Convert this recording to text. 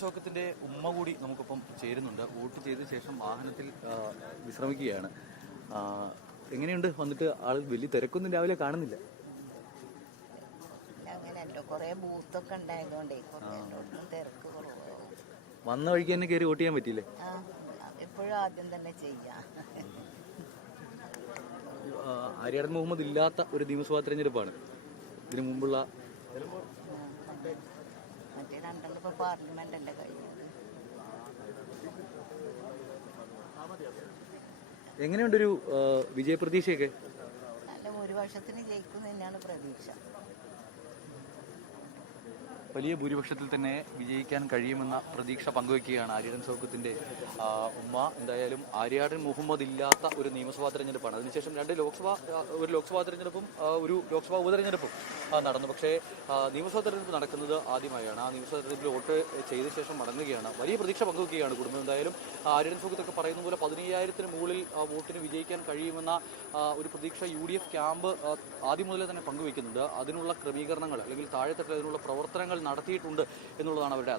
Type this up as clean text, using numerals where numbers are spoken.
ഷോക്കത്തിന്റെ ഉമ്മ കൂടി നമുക്കൊപ്പം ചേരുന്നുണ്ട്. വോട്ട് ചെയ്ത ശേഷം വാഹനത്തിൽ വിശ്രമിക്കുകയാണ്. എങ്ങനെയുണ്ട് വന്നിട്ട്? ആൾ വലിയ തിരക്കൊന്നും രാവിലെ കാണുന്നില്ല. അങ്ങനെയല്ലോ, കുറെ ബൂത്തൊക്കെ ഉണ്ടായതുകൊണ്ടേ തിരക്ക് കുറവാകും. വന്ന വഴിക്ക് തന്നെ കയറി വോട്ട് ചെയ്യാൻ പറ്റിയില്ലേ? എപ്പോഴും ആദ്യം തന്നെ ചെയ്യാം. ആര്യാടൻ മുഹമ്മദ് ഇല്ലാത്ത ഒരു നിയമസഭാ തെരഞ്ഞെടുപ്പാണ് ഇതിനു മുമ്പുള്ള. മറ്റേ രണ്ടെണ്ണം ഇപ്പൊ പാർലമെന്റ് അല്ലേ കഴിഞ്ഞത്. എങ്ങനെയുണ്ടൊരു വിജയപ്രതീക്ഷയൊക്കെ? നല്ല ഭൂരിപക്ഷത്തിന് ജയിക്കും തന്നെയാണ് പ്രതീക്ഷ. വലിയ ഭൂരിപക്ഷത്തിൽ തന്നെ വിജയിക്കാൻ കഴിയുമെന്ന പ്രതീക്ഷ പങ്കുവയ്ക്കുകയാണ് ആര്യാടൻ ഷൗക്കത്തിന്റെ ഉമ്മ. എന്തായാലും ആര്യാടൻ മുഹമ്മദ് ഇല്ലാത്ത ഒരു നിയമസഭാ തെരഞ്ഞെടുപ്പാണ്. അതിനുശേഷം ഒരു ലോക്സഭാ തെരഞ്ഞെടുപ്പും ഒരു ലോക്സഭാ ഉപതെരഞ്ഞെടുപ്പും നടന്നു. പക്ഷേ നിയമസഭാ തെരഞ്ഞെടുപ്പ് നടക്കുന്നത് ആദ്യമായാണ്. ആ നിയമസഭാ തെരഞ്ഞെടുപ്പിൽ വോട്ട് ചെയ്ത ശേഷം മടങ്ങുകയാണ്. വലിയ പ്രതീക്ഷ പങ്കുവയ്ക്കുകയാണ് കുടുംബം. എന്തായാലും ആര്യാടൻ ഷൗക്കത്തൊക്കെ പറയുന്ന പോലെ 15,000-ന് മുകളിൽ വോട്ടിന് വിജയിക്കാൻ കഴിയുമെന്ന ഒരു പ്രതീക്ഷ UDF ക്യാമ്പ് ആദ്യം മുതലേ തന്നെ പങ്കുവയ്ക്കുന്നുണ്ട്. അതിനുള്ള ക്രമീകരണങ്ങൾ അല്ലെങ്കിൽ താഴെത്തട്ടിൽ അതിനുള്ള പ്രവർത്തനങ്ങൾ നടത്തിയിട്ടുണ്ട് എന്നുള്ളതാണ് അവരുടെ